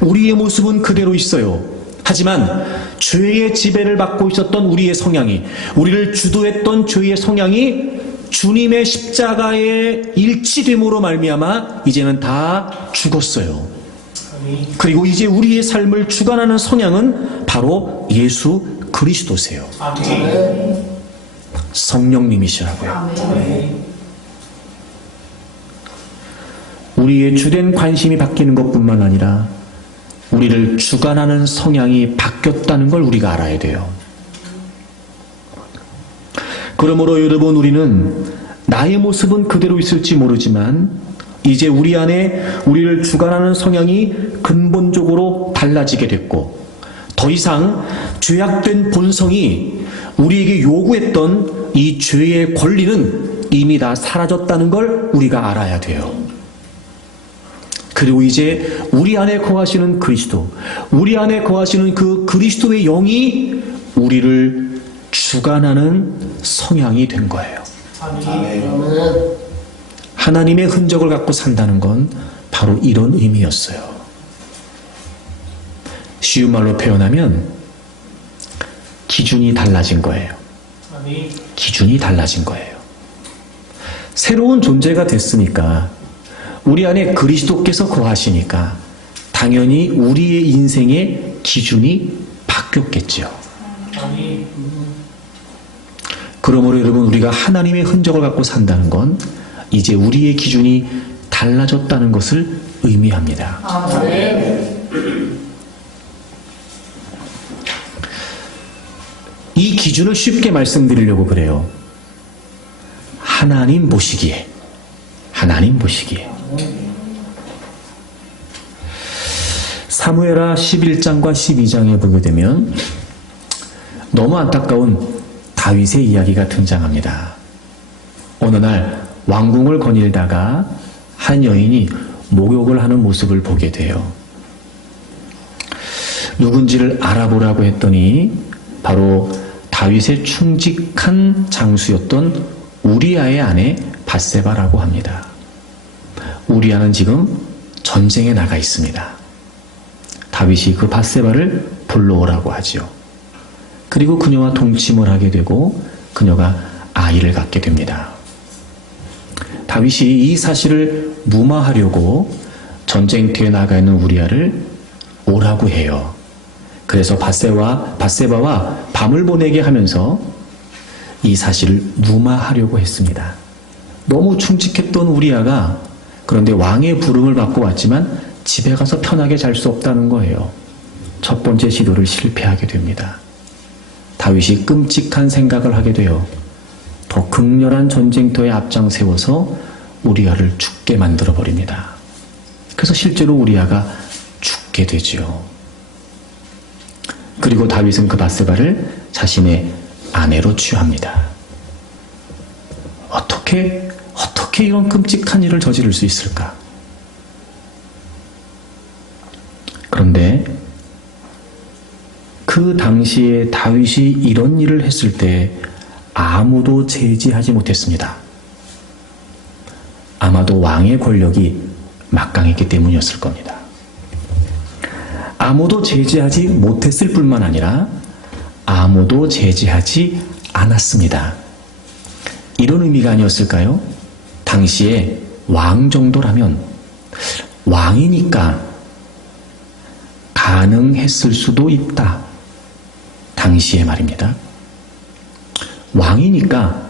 우리의 모습은 그대로 있어요. 하지만 죄의 지배를 받고 있었던 우리의 성향이, 우리를 주도했던 죄의 성향이 주님의 십자가에 일치됨으로 말미암아 이제는 다 죽었어요. 그리고 이제 우리의 삶을 주관하는 성향은 바로 예수 그리스도세요. 성령님이시라고요. 우리의 주된 관심이 바뀌는 것뿐만 아니라 우리를 주관하는 성향이 바뀌었다는 걸 우리가 알아야 돼요. 그러므로 여러분 우리는 나의 모습은 그대로 있을지 모르지만 이제 우리 안에 우리를 주관하는 성향이 근본적으로 달라지게 됐고 더 이상 죄악된 본성이 우리에게 요구했던 이 죄의 권리는 이미 다 사라졌다는 걸 우리가 알아야 돼요. 그리고 이제 우리 안에 거하시는 그리스도, 우리 안에 거하시는 그 그리스도의 영이 우리를 주관하는 성향이 된 거예요. 하나님의 흔적을 갖고 산다는 건 바로 이런 의미였어요. 쉬운 말로 표현하면 기준이 달라진 거예요. 기준이 달라진 거예요. 새로운 존재가 됐으니까, 우리 안에 그리스도께서 거하시니까 당연히 우리의 인생의 기준이 바뀌었겠죠. 그러므로 여러분, 우리가 하나님의 흔적을 갖고 산다는 건 이제 우리의 기준이 달라졌다는 것을 의미합니다. 이 기준을 쉽게 말씀드리려고 그래요. 하나님 보시기에. 사무엘하 11장과 12장에 보게 되면 너무 안타까운 다윗의 이야기가 등장합니다. 어느 날 왕궁을 거닐다가 한 여인이 목욕을 하는 모습을 보게 돼요. 누군지를 알아보라고 했더니 바로 다윗의 충직한 장수였던 우리아의 아내 밧세바라고 합니다. 우리아는 지금 전쟁에 나가 있습니다. 다윗이 그 밧세바를 불러오라고 하지요. 그리고 그녀와 동침을 하게 되고 그녀가 아이를 갖게 됩니다. 다윗이 이 사실을 무마하려고 전쟁터에 나가 있는 우리아를 오라고 해요. 그래서 밧세바와 밤을 보내게 하면서 이 사실을 무마하려고 했습니다. 너무 충직했던 우리아가 그런데 왕의 부름을 받고 왔지만 집에 가서 편하게 잘 수 없다는 거예요. 첫 번째 시도를 실패하게 됩니다. 다윗이 끔찍한 생각을 하게 돼요. 더 극렬한 전쟁터에 앞장 세워서 우리아를 죽게 만들어 버립니다. 그래서 실제로 우리아가 죽게 되지요. 그리고 다윗은 그 밧세바를 자신의 아내로 취합니다. 어떻게 이런 끔찍한 일을 저지를 수 있을까? 그런데 그 당시에 다윗이 이런 일을 했을 때 아무도 제지하지 못했습니다. 아마도 왕의 권력이 막강했기 때문이었을 겁니다. 아무도 제지하지 못했을 뿐만 아니라 아무도 제지하지 않았습니다. 이런 의미가 아니었을까요? 당시에 왕 정도라면 왕이니까 가능했을 수도 있다. 당시에 말입니다. 왕이니까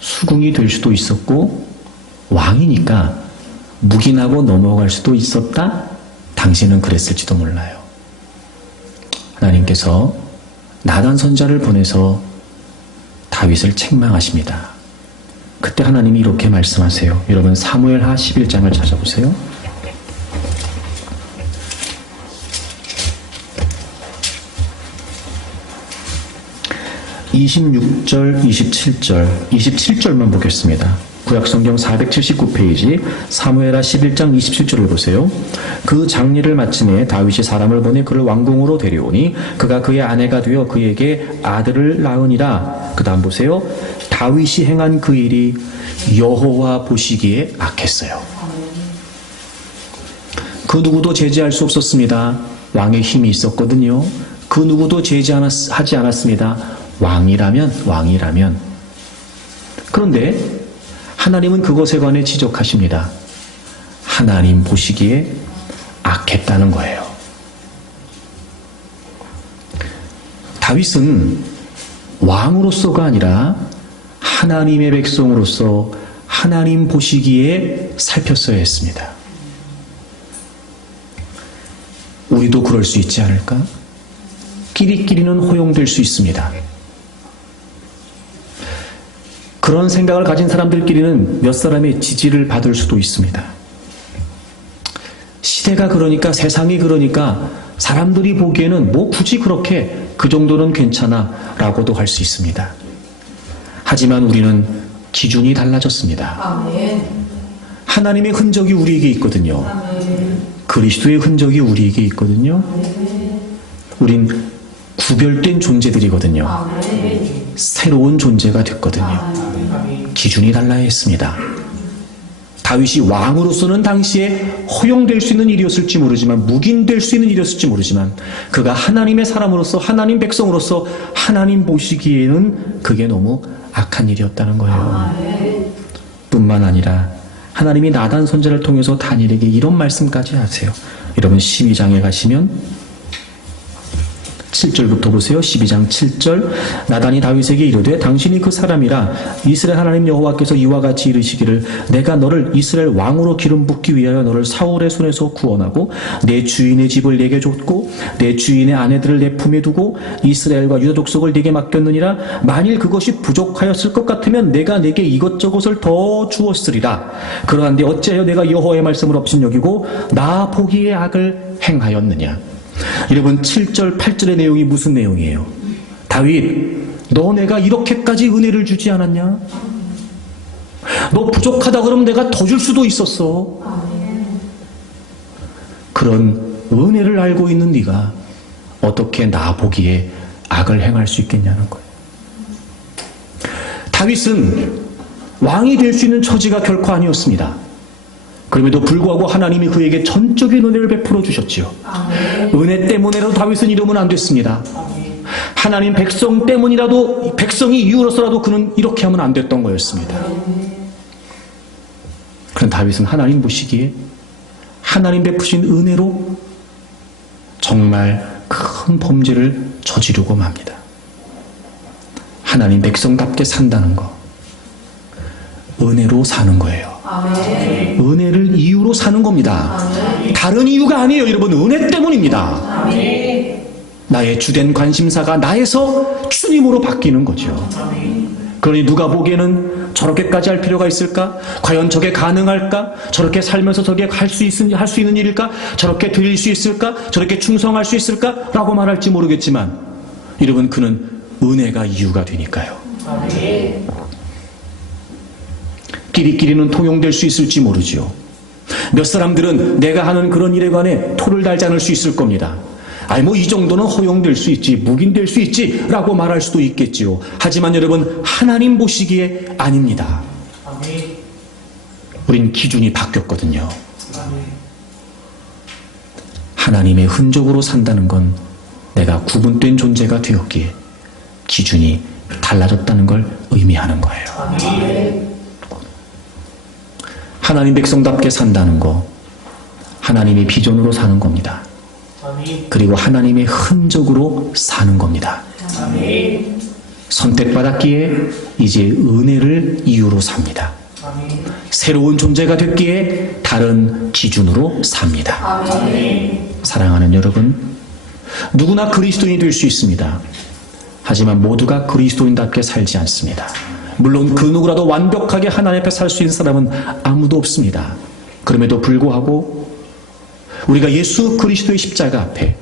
수긍이 될 수도 있었고 왕이니까 묵인하고 넘어갈 수도 있었다. 당시에는 그랬을지도 몰라요. 하나님께서 나단 선지자를 보내서 다윗을 책망하십니다. 그때 하나님이 이렇게 말씀하세요. 여러분 사무엘하 11장을 찾아보세요. 26절, 27절만 보겠습니다. 구약성경 479페이지 사무엘하 11장 27절을 보세요. 그 장례를 마침에 다윗이 사람을 보내 그를 왕궁으로 데려오니 그가 그의 아내가 되어 그에게 아들을 낳으니라. 그 다음 보세요. 다윗이 행한 그 일이 여호와 보시기에 악했어요. 그 누구도 제지할 수 없었습니다. 왕의 힘이 있었거든요. 그 누구도 제지하지 않았습니다. 왕이라면. 그런데 하나님은 그것에 관해 지적하십니다. 하나님 보시기에 악했다는 거예요. 다윗은 왕으로서가 아니라 하나님의 백성으로서 하나님 보시기에 살폈어야 했습니다. 우리도 그럴 수 있지 않을까? 끼리끼리는 허용될 수 있습니다. 그런 생각을 가진 사람들끼리는 몇 사람의 지지를 받을 수도 있습니다. 시대가 그러니까, 세상이 그러니까 사람들이 보기에는 뭐 굳이 그렇게 그 정도는 괜찮아 라고도 할 수 있습니다. 하지만 우리는 기준이 달라졌습니다. 아멘. 하나님의 흔적이 우리에게 있거든요. 아멘. 그리스도의 흔적이 우리에게 있거든요. 우린 구별된 존재들이거든요. 아멘. 새로운 존재가 됐거든요. 기준이 달라야 했습니다. 다윗이 왕으로서는 당시에 허용될 수 있는 일이었을지 모르지만, 묵인될 수 있는 일이었을지 모르지만, 그가 하나님의 사람으로서, 하나님 백성으로서 하나님 보시기에는 그게 너무 악한 일이었다는 거예요. 뿐만 아니라 하나님이 나단 선지자를 통해서 다니엘에게 이런 말씀까지 하세요. 여러분 12장에 가시면 7절부터 보세요. 12장 7절. 나단이 다윗에게 이르되 당신이 그 사람이라 이스라엘 하나님 여호와께서 이와 같이 이르시기를 내가 너를 이스라엘 왕으로 기름 붓기 위하여 너를 사울의 손에서 구원하고 내 주인의 집을 내게 줬고 내 주인의 아내들을 내 품에 두고 이스라엘과 유다 족속을 내게 맡겼느니라. 만일 그것이 부족하였을 것 같으면 내가 내게 이것저것을 더 주었으리라. 그러한데 어찌하여 내가 여호와의 말씀을 업신여기고 나 보기에 악을 행하였느냐. 여러분 7절 8절의 내용이 무슨 내용이에요? 다윗, 너 내가 이렇게까지 은혜를 주지 않았냐? 너 부족하다 그러면 내가 더 줄 수도 있었어. 그런 은혜를 알고 있는 네가 어떻게 나 보기에 악을 행할 수 있겠냐는 거예요. 다윗은 왕이 될 수 있는 처지가 결코 아니었습니다. 그럼에도 불구하고 하나님이 그에게 전적인 은혜를 베풀어 주셨지요. 은혜 때문에라도 다윗은 이러면 안 됐습니다. 하나님 백성 때문이라도, 백성이 이유로서라도 그는 이렇게 하면 안 됐던 거였습니다. 그런 다윗은 하나님 보시기에 하나님 베푸신 은혜로 정말 큰 범죄를 저지르고 맙니다. 하나님 백성답게 산다는 거, 은혜로 사는 거예요. 아멘. 은혜를 이유로 사는 겁니다. 아멘. 다른 이유가 아니에요. 여러분, 은혜 때문입니다. 아멘. 나의 주된 관심사가 나에서 주님으로 바뀌는 거죠. 그러니 누가 보기에는 저렇게까지 할 필요가 있을까? 과연 저게 가능할까? 저렇게 살면서 저게 할 수 있는 일일까? 저렇게 드릴 수 있을까? 저렇게 충성할 수 있을까? 라고 말할지 모르겠지만 여러분, 그는 은혜가 이유가 되니까요. 아멘. 끼리끼리는 통용될 수 있을지 모르지요. 몇 사람들은 내가 하는 그런 일에 관해 토를 달지 않을 수 있을 겁니다. 아니 뭐 이 정도는 허용될 수 있지, 묵인될 수 있지 라고 말할 수도 있겠지요. 하지만 여러분, 하나님 보시기에 아닙니다. 우린 기준이 바뀌었거든요. 하나님의 흔적으로 산다는 건 내가 구분된 존재가 되었기에 기준이 달라졌다는 걸 의미하는 거예요. 하나님 백성답게 산다는 거, 하나님의 비전으로 사는 겁니다. 그리고 하나님의 흔적으로 사는 겁니다. 선택받았기에 이제 은혜를 이유로 삽니다. 새로운 존재가 됐기에 다른 기준으로 삽니다. 사랑하는 여러분, 누구나 그리스도인이 될 수 있습니다. 하지만 모두가 그리스도인답게 살지 않습니다. 물론 그 누구라도 완벽하게 하나님 앞에 살 수 있는 사람은 아무도 없습니다. 그럼에도 불구하고 우리가 예수 그리스도의 십자가 앞에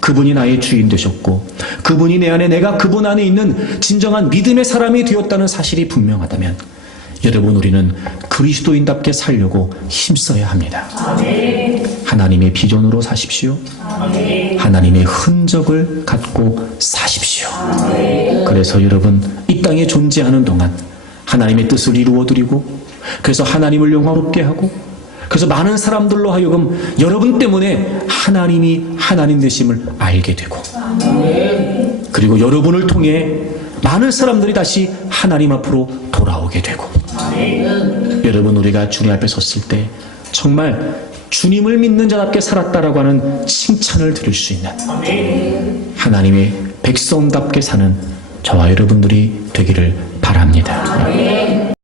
그분이 나의 주인 되셨고 그분이 내 안에, 내가 그분 안에 있는 진정한 믿음의 사람이 되었다는 사실이 분명하다면 여러분, 우리는 그리스도인답게 살려고 힘써야 합니다. 하나님의 비전으로 사십시오. 하나님의 흔적을 갖고 사십시오. 그래서 여러분, 이 땅에 존재하는 동안 하나님의 뜻을 이루어드리고, 그래서 하나님을 영화롭게 하고, 그래서 많은 사람들로 하여금 여러분 때문에 하나님이 하나님 되심을 알게 되고, 그리고 여러분을 통해 많은 사람들이 다시 하나님 앞으로 돌아오게 되고, 여러분, 우리가 주님 앞에 섰을 때 정말 주님을 믿는 자답게 살았다라고 하는 칭찬을 들을 수 있는 하나님의 백성답게 사는 저와 여러분들이 되기를 바랍니다.